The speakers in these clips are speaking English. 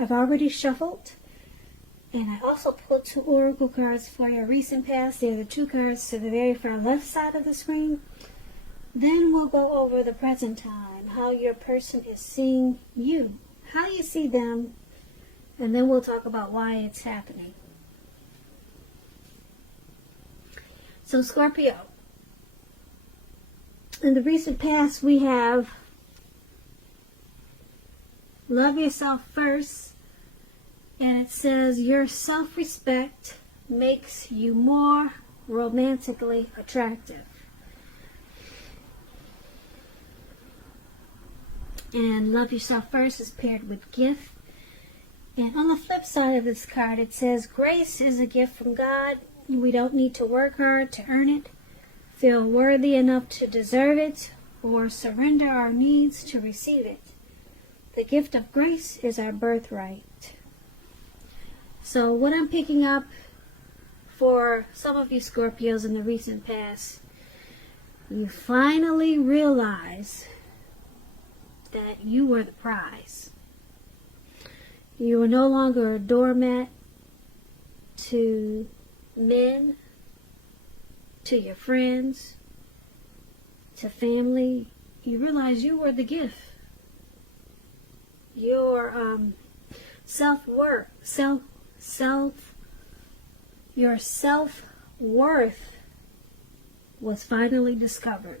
I've already shuffled, and I also pulled 2 oracle cards for your recent past. They're the 2 cards to the very far left side of the screen. Then we'll go over the present time, how your person is seeing you, how you see them, and then we'll talk about why it's happening. So Scorpio, in the recent past we have love yourself first, and it says your self-respect makes you more romantically attractive. And love yourself first is paired with gift. And on the flip side of this card, it says grace is a gift from God. We don't need to work hard to earn it, feel worthy enough to deserve it, or surrender our needs to receive it. The gift of grace is our birthright. So what I'm picking up for some of you Scorpios in the recent past, you finally realize that you were the prize. You were no longer a doormat to men, to your friends, to family. You realize you were the gift. Your your self-worth was finally discovered.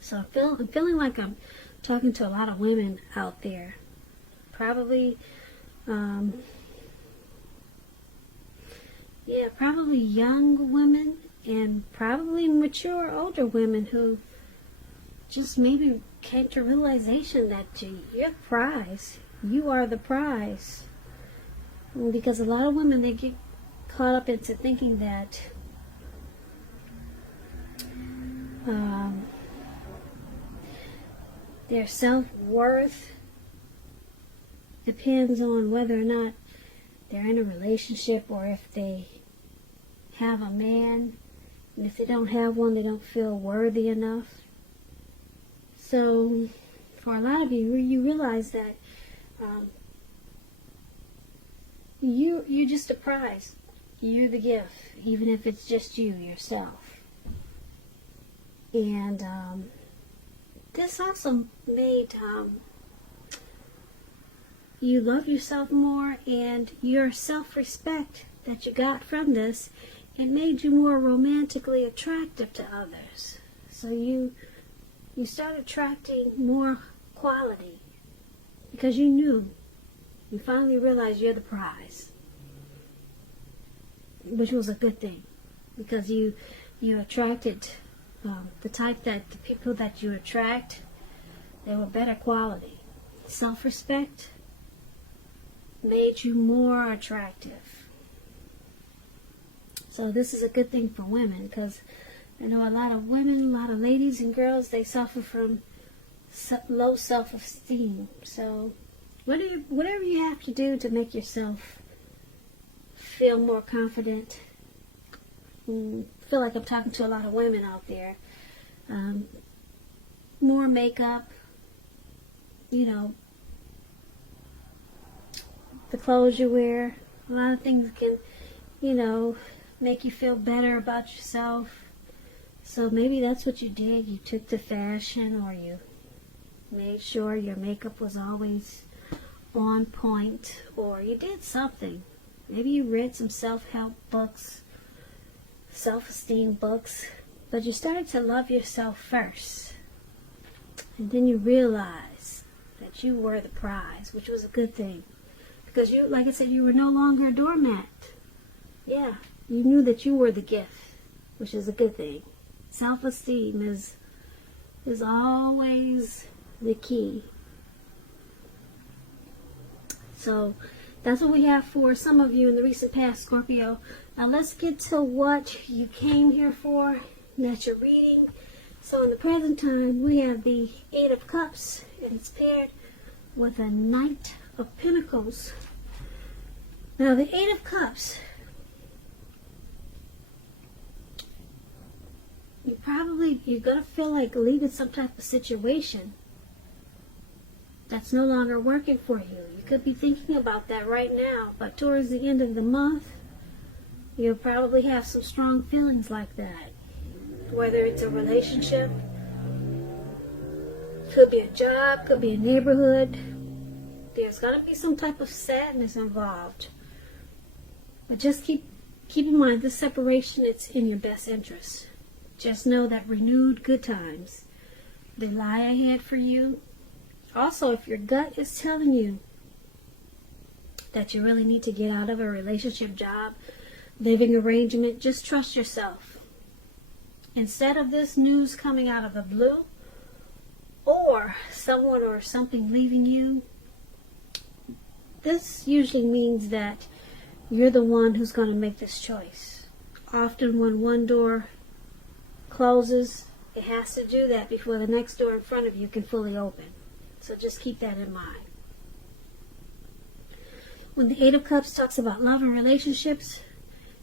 So I'm feeling like I'm talking to a lot of women out there. Probably, probably young women and probably mature older women who just maybe came to realization that you're the prize. You are the prize. Because a lot of women, they get caught up into thinking that their self-worth depends on whether or not they're in a relationship or if they have a man. And if they don't have one, they don't feel worthy enough. So for a lot of you, you realize that you're just a prize. You're the gift, even if it's just you, yourself. And this also made you love yourself more, and your self-respect that you got from this, it made you more romantically attractive to others. So you start attracting more quality because you finally realized you're the prize, which was a good thing, because you attracted the people that you attract, they were better quality. Self-respect made you more attractive. So this is a good thing for women, because I know a lot of women, a lot of ladies and girls, they suffer from low self-esteem. So whatever you have to do to make yourself feel more confident, feel like I'm talking to a lot of women out there, more makeup, the clothes you wear, a lot of things can, make you feel better about yourself. So maybe that's what you did. You took to fashion, or you made sure your makeup was always on point, or you did something. Maybe you read some self-help books, self-esteem books, but you started to love yourself first. And then you realized that you were the prize, which was a good thing. Because you, like I said, you were no longer a doormat. Yeah, you knew that you were the gift, which is a good thing. Self-esteem is always the key. So that's what we have for some of you in the recent past, Scorpio. Now let's get to what you came here for, that you're reading. So in the present time, we have the 8 of Cups, and it's paired with a Knight of Pentacles. Now the 8 of Cups, you're going to feel like leaving some type of situation. that's no longer working for you. You could be thinking about that right now, but towards the end of the month, you'll probably have some strong feelings like that. Whether it's a relationship, could be a job, could be a neighborhood. There's got to be some type of sadness involved. But just keep in mind, this separation, it's in your best interest. Just know that renewed good times, they lie ahead for you. Also, if your gut is telling you that you really need to get out of a relationship, job, living arrangement, just trust yourself. Instead of this news coming out of the blue, or someone or something leaving you, this usually means that you're the one who's going to make this choice. Often when one door closes, it has to do that before the next door in front of you can fully open. So just keep that in mind. When the Eight of Cups talks about love and relationships,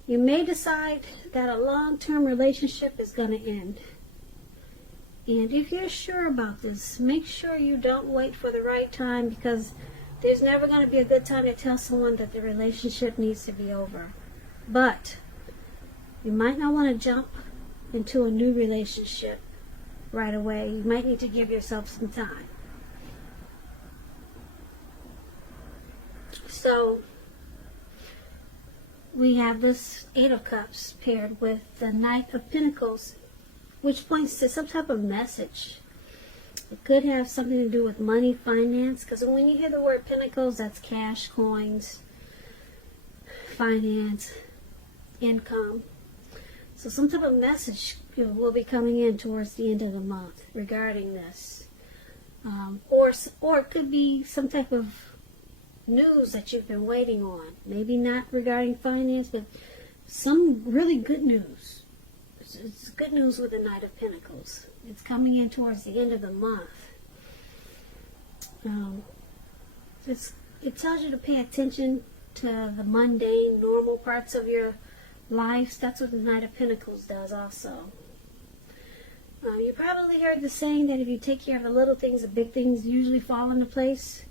you may decide that a long-term relationship is going to end. And if you're sure about this, make sure you don't wait for the right time, because there's never going to be a good time to tell someone that the relationship needs to be over. But you might not want to jump into a new relationship right away. You might need to give yourself some time. So we have this Eight of Cups paired with the Knight of Pentacles, which points to some type of message. It could have something to do with money, finance, because when you hear the word Pentacles, that's cash, coins, finance, income. So some type of message will be coming in towards the end of the month regarding this. Or it could be some type of news that you've been waiting on. Maybe not regarding finance, but some really good news. It's good news with the Knight of Pentacles. It's coming in towards the end of the month. It tells you to pay attention to the mundane, normal parts of your lives. That's what the Knight of Pentacles does also. You probably heard the saying that if you take care of the little things, the big things usually fall into place.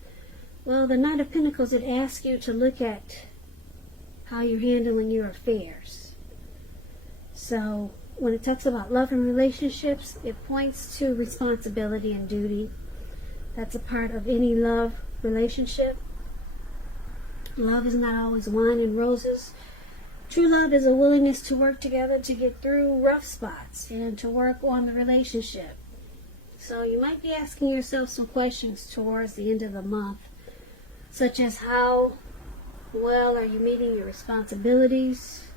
Well, the Knight of Pentacles, it asks you to look at how you're handling your affairs. So when it talks about love and relationships, it points to responsibility and duty. That's a part of any love relationship. Love is not always wine and roses. True love is a willingness to work together to get through rough spots and to work on the relationship. So you might be asking yourself some questions towards the end of the month, such as how well are you meeting your responsibilities?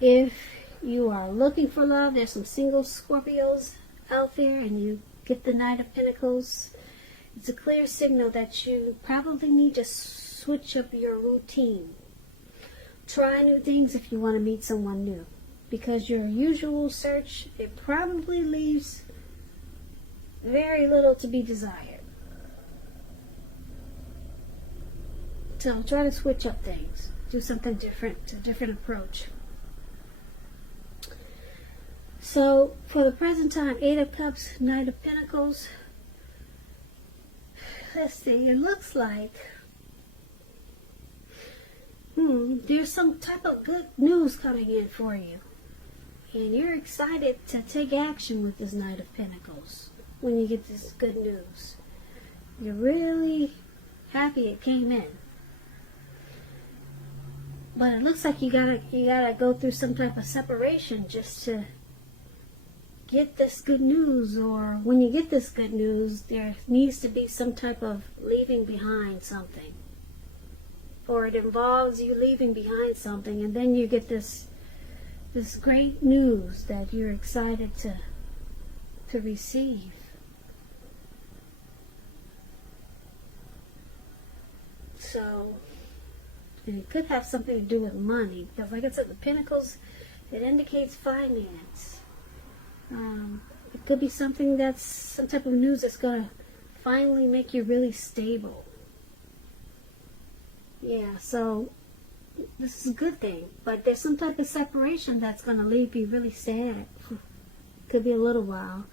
If you are looking for love, there's some single Scorpios out there, and you get the Knight of Pentacles, it's a clear signal that you probably need to switch up your routine. Try new things if you want to meet someone new, because your usual search, it probably leaves very little to be desired. So try to switch up things. Do something different, a different approach. So for the present time, Eight of Cups, Knight of Pentacles. Let's see, it looks like there's some type of good news coming in for you. And you're excited to take action with this Knight of Pentacles when you get this good news. You're really happy it came in. But it looks like you gotta go through some type of separation just to get this good news. Or when you get this good news, there needs to be some type of leaving behind something. Or it involves you leaving behind something, and then you get this great news that you're excited to receive. So, and it could have something to do with money, because like I said, the Pentacles, it indicates finance. It could be something that's some type of news that's going to finally make you really stable. Yeah, so this is a good thing, but there's some type of separation that's going to leave you really sad. Could be a little while.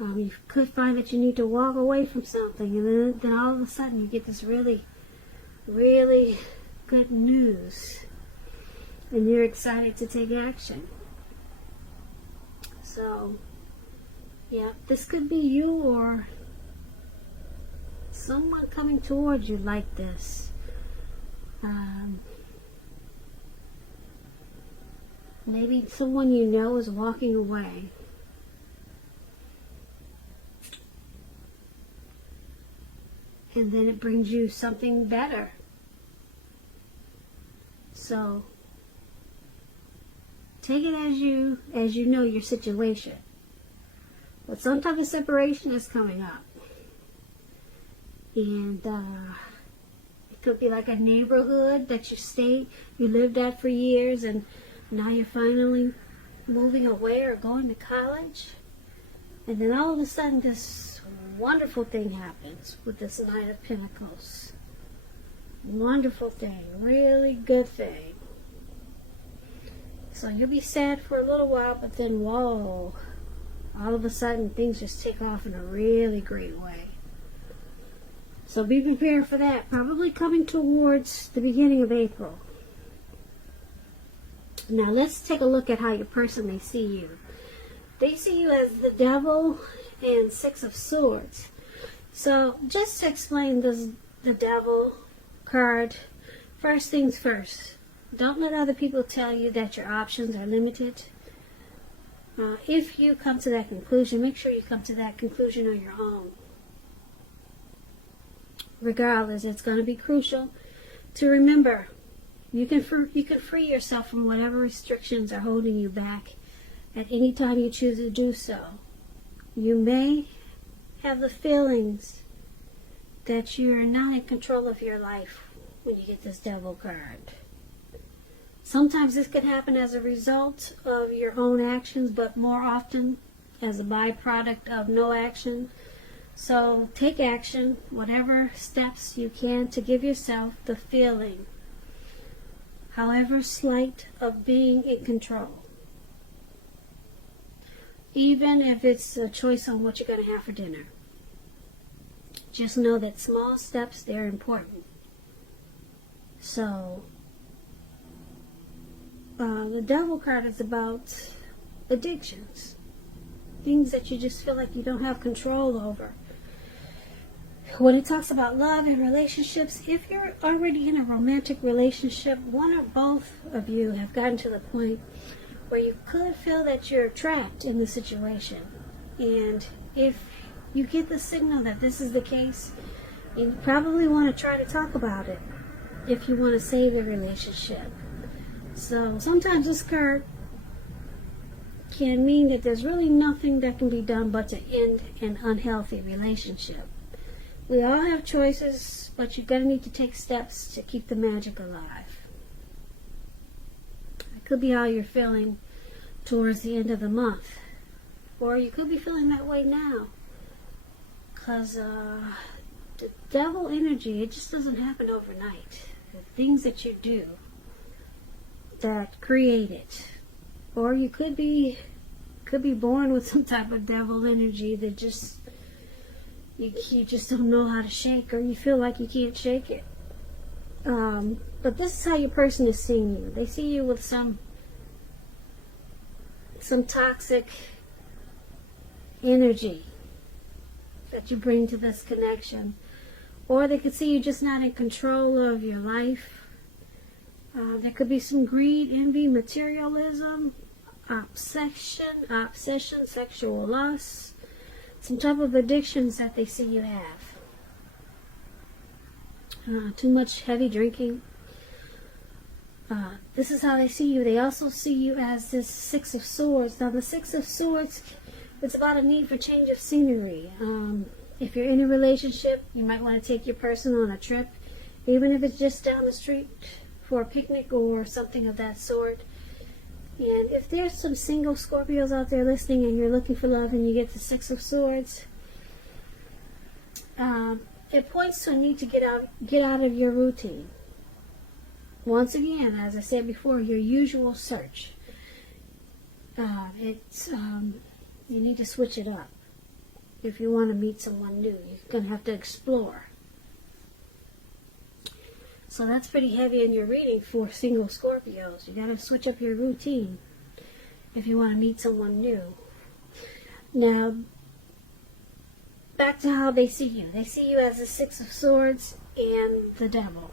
You could find that you need to walk away from something, and then all of a sudden you get this really, really good news, and you're excited to take action. So, yeah, this could be you or someone coming towards you like this. Maybe someone you know is walking away. And then it brings you something better. So, take it as you know your situation. But some type of separation is coming up. And it could be like a neighborhood that you lived at for years, and now you're finally moving away or going to college. And then all of a sudden this wonderful thing happens with this Knight of Pentacles. Wonderful thing, really good thing. So you'll be sad for a little while, but then whoa, all of a sudden things just take off in a really great way. So be prepared for that. Probably coming towards the beginning of April. Now let's take a look at how your person may see you. They see you as the Devil and Six of Swords. So just to explain the Devil card, first things first. Don't let other people tell you that your options are limited. If you come to that conclusion, make sure you come to that conclusion on your own. Regardless, it's going to be crucial to remember you can free yourself from whatever restrictions are holding you back at any time you choose to do so. You may have the feelings that you're not in control of your life when you get this Devil card. Sometimes this could happen as a result of your own actions, but more often as a byproduct of no action. So take action, whatever steps you can, to give yourself the feeling, however slight, of being in control. Even if it's a choice on what you're going to have for dinner. Just know that small steps, they're important. So, the Devil card is about addictions. Things that you just feel like you don't have control over. When it talks about love and relationships, if you're already in a romantic relationship, one or both of you have gotten to the point where you could feel that you're trapped in the situation. And if you get the signal that this is the case, you probably want to try to talk about it if you want to save the relationship. So sometimes this card can mean that there's really nothing that can be done but to end an unhealthy relationship. We all have choices, but you're going to need to take steps to keep the magic alive. It could be how you're feeling towards the end of the month. Or you could be feeling that way now. Because the Devil energy, it just doesn't happen overnight. The things that you do that create it. Or you could be born with some type of Devil energy that just you just don't know how to shake, or you feel like you can't shake it. But this is how your person is seeing you. They see you with some toxic energy that you bring to this connection. Or they could see you just not in control of your life. There could be some greed, envy, materialism, obsession, sexual lust, some type of addictions that they see you have. Too much heavy drinking. This is how they see you. They also see you as this Six of Swords. Now the Six of Swords, it's about a need for change of scenery. If you're in a relationship, you might want to take your person on a trip, even if it's just down the street for a picnic or something of that sort. And if there's some single Scorpios out there listening and you're looking for love and you get the Six of Swords, it points to a need to get out of your routine. Once again, as I said before, your usual search. You need to switch it up. if you want to meet someone new. You're going to have to explore. So that's pretty heavy in your reading for single Scorpios. You got to switch up your routine if you want to meet someone new. Now, back to how they see you. They see you as the Six of Swords and the Devil.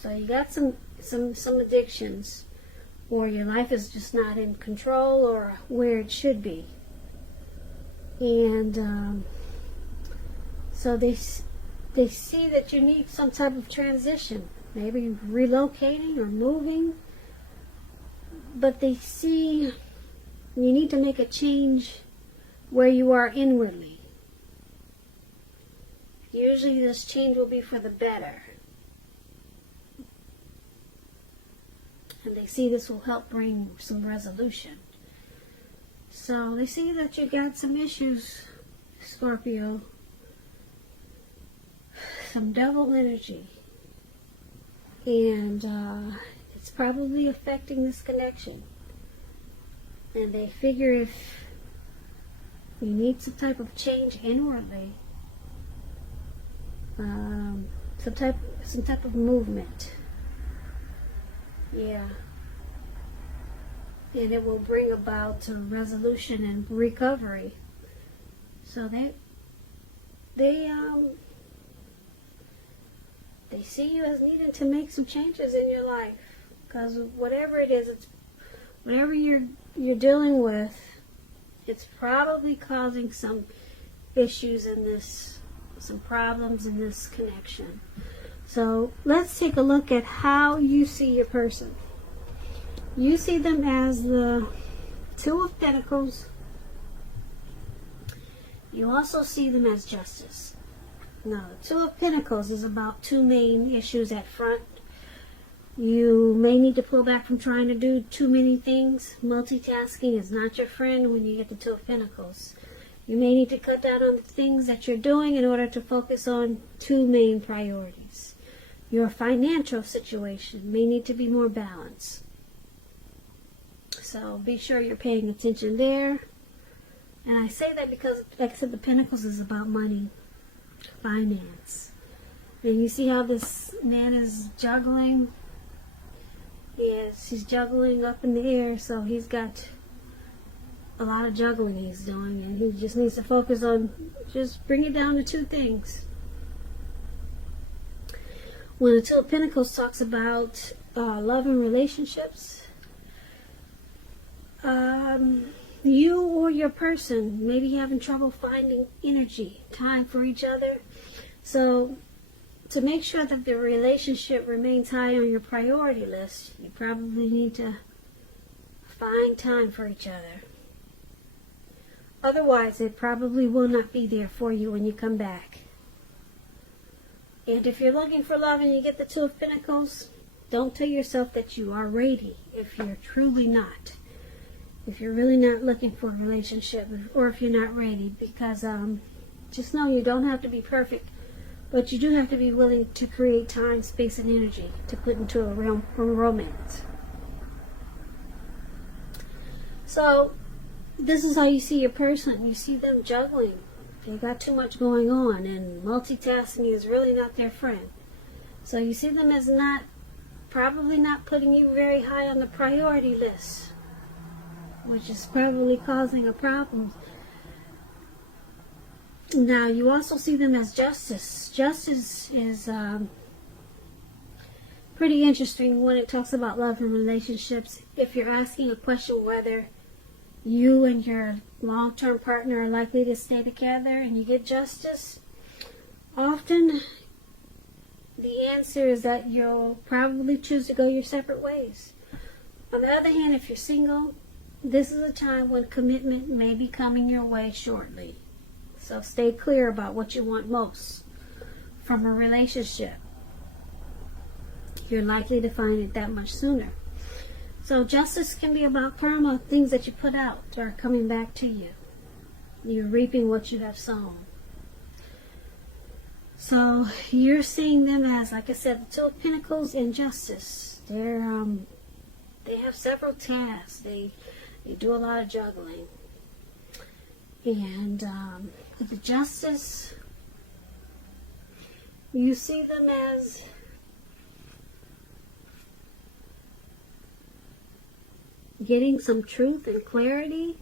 So you got some addictions, or your life is just not in control or where it should be. And so they see that you need some type of transition, maybe relocating or moving, but they see you need to make a change where you are inwardly. Usually this change will be for the better. And they see this will help bring some resolution. So they see that you got some issues, Scorpio. Some devil energy. And it's probably affecting this connection. And they figure if you need some type of change inwardly, some type of movement. Yeah. And it will bring about a resolution and recovery. So they see you as needing to make some changes in your life, because whatever it is, whatever you're dealing with, it's probably causing some issues in this, some problems in this connection. So let's take a look at how you see your person. You see them as the Two of Pentacles. You also see them as Justice. Now, the Two of Pentacles is about two main issues at front. You may need to pull back from trying to do too many things. Multitasking is not your friend when you get the Two of Pentacles. You may need to cut down on the things that you're doing in order to focus on two main priorities. Your financial situation may need to be more balanced. So be sure you're paying attention there. And I say that because, like I said, the Pentacles is about money, finance. And you see how this man is juggling? Yes, he's juggling up in the air, so he's got a lot of juggling he's doing, and he just needs to focus on just bring it down to two things. When the Two of Pentacles talks about love and relationships, you or your person may be having trouble finding energy, time for each other. So to make sure that the relationship remains high on your priority list, you probably need to find time for each other. Otherwise, it probably will not be there for you when you come back. And if you're looking for love and you get the Two of Pentacles, don't tell yourself that you are ready if you're truly not. If you're really not looking for a relationship, or if you're not ready, because just know you don't have to be perfect, but you do have to be willing to create time, space, and energy to put into a realm of romance. So this is how you see your person. You see them juggling. They got too much going on, and multitasking is really not their friend. So you see them as probably not putting you very high on the priority list, which is probably causing a problem. Now, you also see them as Justice. Justice is pretty interesting when it talks about love and relationships. If you're asking a question whether you and your long-term partner are likely to stay together and you get Justice, often the answer is that you'll probably choose to go your separate ways. On the other hand, if you're single, this is a time when commitment may be coming your way shortly. So stay clear about what you want most from a relationship. You're likely to find it that much sooner. So Justice can be about karma. Things that you put out are coming back to you. You're reaping what you have sown. So you're seeing them as, like I said, the Two of Pentacles and Justice. They have several tasks. They do a lot of juggling. And with the justice, you see them as getting some truth and clarity.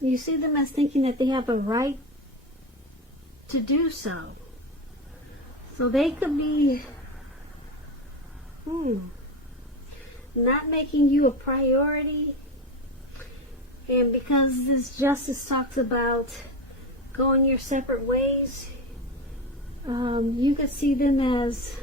You see them as thinking that they have a right to do so. So they could be not making you a priority. And because this justice talks about going your separate ways, you could see them as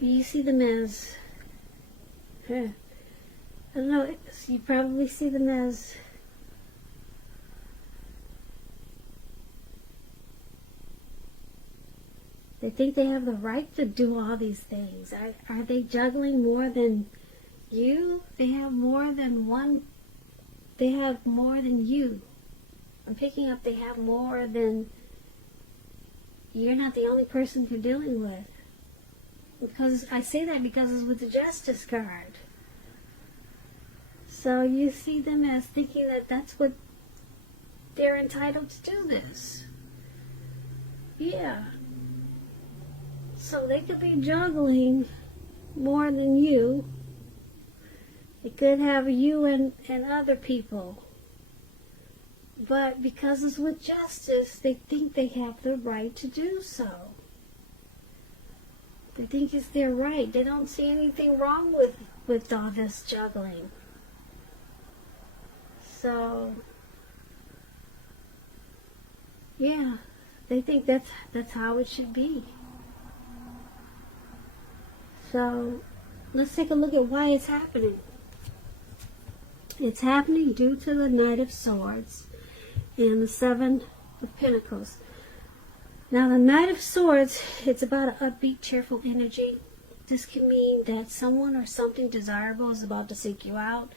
you see them as, I don't know, you probably see them as they think they have the right to do all these things. Are they juggling more than you? They have more than one. They have more than you. I'm picking up they have more than, you're not the only person they're dealing with. Because I say that because it's with the Justice card. So you see them as thinking that that's what they're entitled to do this. Yeah. So they could be juggling more than you. It could have you and other people. But because it's with justice, they think they have the right to do so. They think it's their right. They don't see anything wrong with all this juggling. So, yeah, they think that's how it should be. So, let's take a look at why it's happening. It's happening due to the Knight of Swords and the Seven of Pentacles. Now, the Knight of Swords, it's about an upbeat, cheerful energy. This can mean that someone or something desirable is about to seek you out.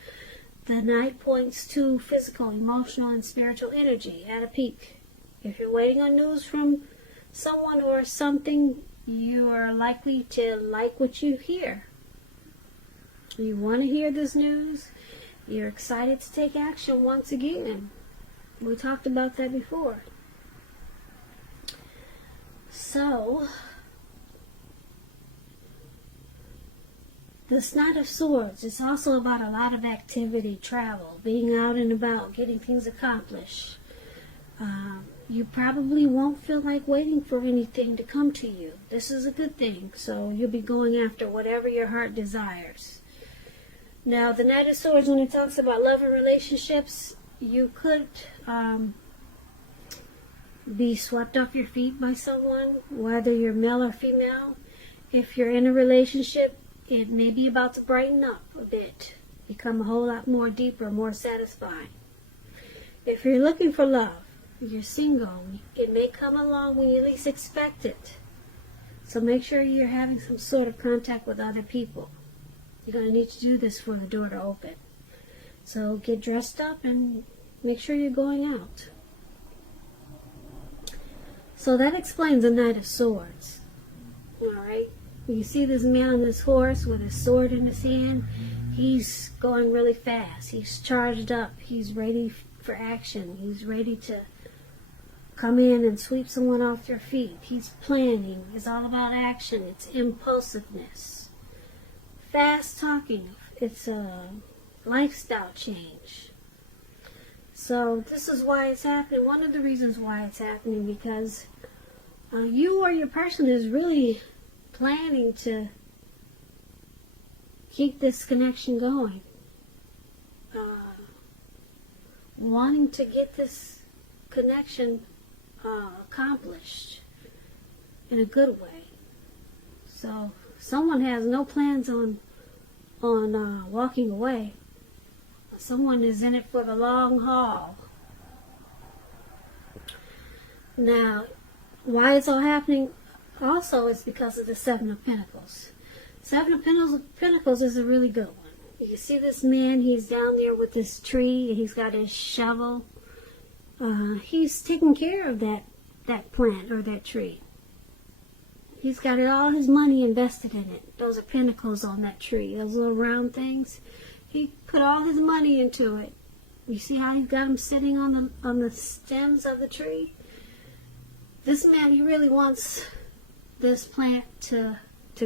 The Knight points to physical, emotional, and spiritual energy at a peak. If you're waiting on news from someone or something, you are likely to like what you hear. You want to hear this news. You're excited to take action once again. We talked about that before. So, this Knight of Swords is also about a lot of activity, travel, being out and about, getting things accomplished. You probably won't feel like waiting for anything to come to you. This is a good thing, so you'll be going after whatever your heart desires. Now, the Knight of Swords, when it talks about love and relationships, you could be swept off your feet by someone, whether you're male or female. If you're in a relationship, it may be about to brighten up a bit, become a whole lot more deeper, more satisfying. If you're looking for love, you're single, it may come along when you least expect it. So make sure you're having some sort of contact with other people. You're going to need to do this for the door to open. So get dressed up and make sure you're going out. So that explains the Knight of Swords. Alright? You see this man on this horse with his sword in his hand. He's going really fast. He's charged up. He's ready for action. He's ready to come in and sweep someone off their feet. He's planning. It's all about action. It's impulsiveness. Fast talking. It's a lifestyle change. So this is why it's happening. One of the reasons why it's happening, because you or your person is really planning to keep this connection going. Wanting to get this connection accomplished in a good way. So someone has no plans on walking away. Someone is in it for the long haul. Now, why it's all happening also is because of the Seven of Pentacles. Seven of Pentacles is a really good one. You see this man, he's down there with this tree, and he's got his shovel, he's taking care of that plant or that tree. He's got all his money invested in it. Those are pinnacles on that tree, those little round things. He put all his money into it. You see how he's got them sitting on the stems of the tree? This man, he really wants this plant to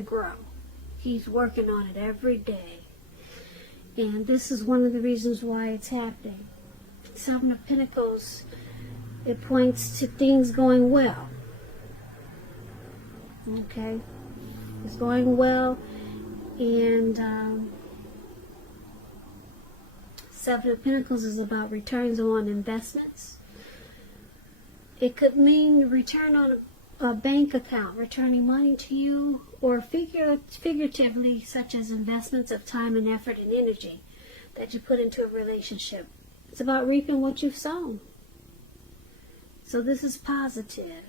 grow. He's working on it every day. And this is one of the reasons why it's happening. Seven of Pentacles, it points to things going well. Okay? It's going well. And Seven of Pentacles is about returns on investments. It could mean return on a bank account, returning money to you, or figuratively, such as investments of time and effort and energy that you put into a relationship. It's about reaping what you've sown. So this is positive.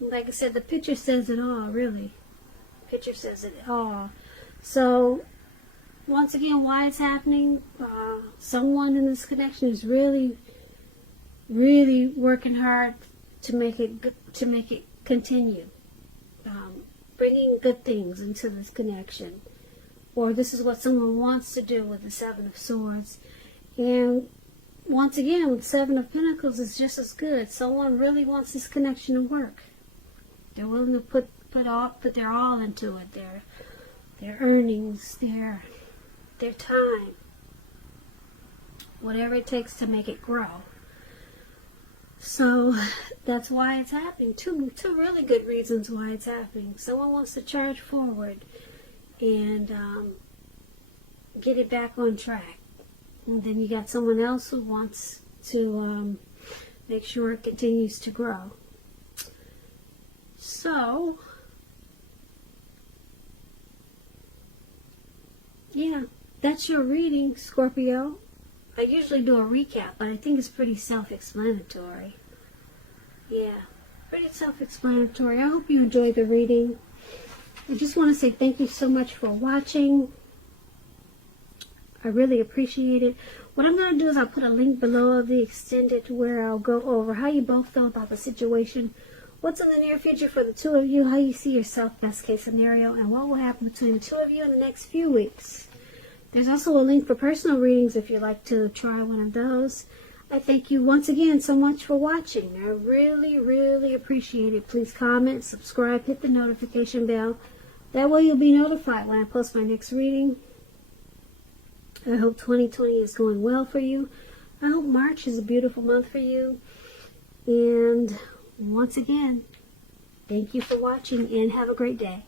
Like I said, the picture says it all, really. The picture says it all. So, once again, why it's happening, someone in this connection is really, really working hard to make it continue. Bringing good things into this connection. Or this is what someone wants to do with the Seven of Swords. And once again, with Seven of Pentacles, it's just as good. Someone really wants this connection to work. They're willing to put their all into it. Their earnings, their time. Whatever it takes to make it grow. So that's why it's happening. Two really good reasons why it's happening. Someone wants to charge forward and get it back on track. And then you got someone else who wants to make sure it continues to grow. So, yeah, that's your reading, Scorpio. I usually do a recap, but I think it's pretty self-explanatory. Yeah, pretty self-explanatory. I hope you enjoyed the reading. I just want to say thank you so much for watching. I really appreciate it. What I'm going to do is I'll put a link below of the extended where I'll go over how you both feel about the situation, what's in the near future for the two of you, how you see yourself, best case scenario, and what will happen between the two of you in the next few weeks. There's also a link for personal readings if you'd like to try one of those. I thank you once again so much for watching. I really, really appreciate it. Please comment, subscribe, hit the notification bell. That way you'll be notified when I post my next reading. I hope 2020 is going well for you. I hope March is a beautiful month for you. And once again, thank you for watching and have a great day.